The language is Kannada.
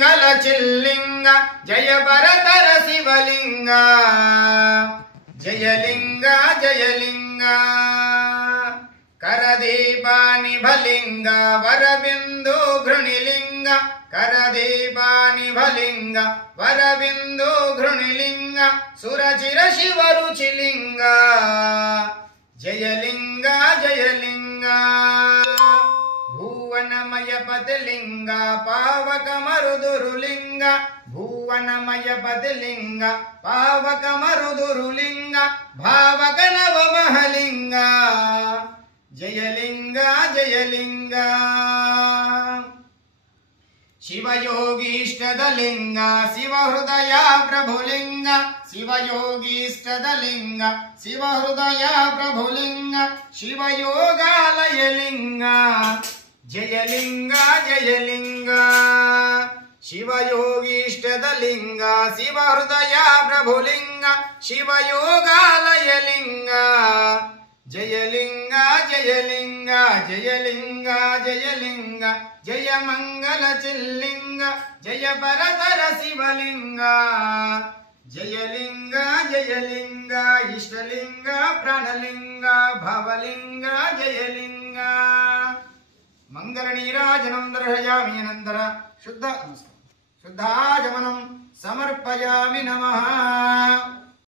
ಮಂಗಲ ಚಿಲ್ಲಿಂಗ ಜಯ ಭರತರ ಶಿವಲಿಂಗ ಜಯಲಿಂಗ ಜಯಲಿಂಗ ಕರದೀಪ ನಿಭಲಿಂಗ ವರಬಿಂದು ಘೃಣಿಲಿಂಗ ಕರದೀಪ ನಿಭಲಿಂಗ ವರಬಿಂದು ಘೃಣಿಲಿಂಗ ಸುರಚಿರ ಶಿವರುಚಿಲಿಂಗ ಜಯಲಿಂಗ ಜಯಲಿಂಗ ಭುವನಮಯ ಪತಿಲಿಂಗ ಪಾವಕ ಮರುದುರುಲಿಂಗ ಭುವನಮಯ ಪತಿಲಿಂಗ ಪಾವಕ ಮರುದುರುಲಿಂಗ ಭಾವಕ ನವಮಹಲಿಂಗ ಜಯಲಿಂಗ ಜಯಲಿಂಗ ಶಿವಯೋಗೀಷ್ಟದ ಲಿಂಗ ಶಿವಹೃದಯ ಪ್ರಭುಲಿಂಗ ಶಿವಯೋಗೀಷ್ಟದ ಲಿಂಗ ಶಿವಹೃದಯ ಪ್ರಭುಲಿಂಗ ಶಿವಯೋಗಾಲಯ ಲಿಂಗ ಜಯಲಿಂಗ ಜಯಲಿಂಗ ಶಿವಯೋಗೀಷ್ಟದ ಲಿಂಗ ಶಿವಹೃದಯ ಪ್ರಭುಲಿಂಗ ಶಿವಯೋಗಾಲಯ ಲಿಂಗ ಜಯಲಿಂಗ ಜಯಲಿಂಗ ಜಯಲಿಂಗ ಜಯಲಿಂಗ ಜಯ ಮಂಗಲ ಚಿಲ್ಲಿಂಗ ಜಯ ಭರತರ ಶಿವಲಿಂಗ ಜಯಲಿಂಗ ಜಯಲಿಂಗ ಇಷ್ಟಲಿಂಗ ಪ್ರಾಣಲಿಂಗ ಭವಲಿಂಗ ಜಯಲಿಂಗ ಮಂಗಲ ನೀರಾಜನಂ ದರ್ಶಯಾಮಿ ಅನಂತರ ಶುದ್ಧಾಚಮನಂ ಸಮರ್ಪಯಾಮಿ ನಮಃ.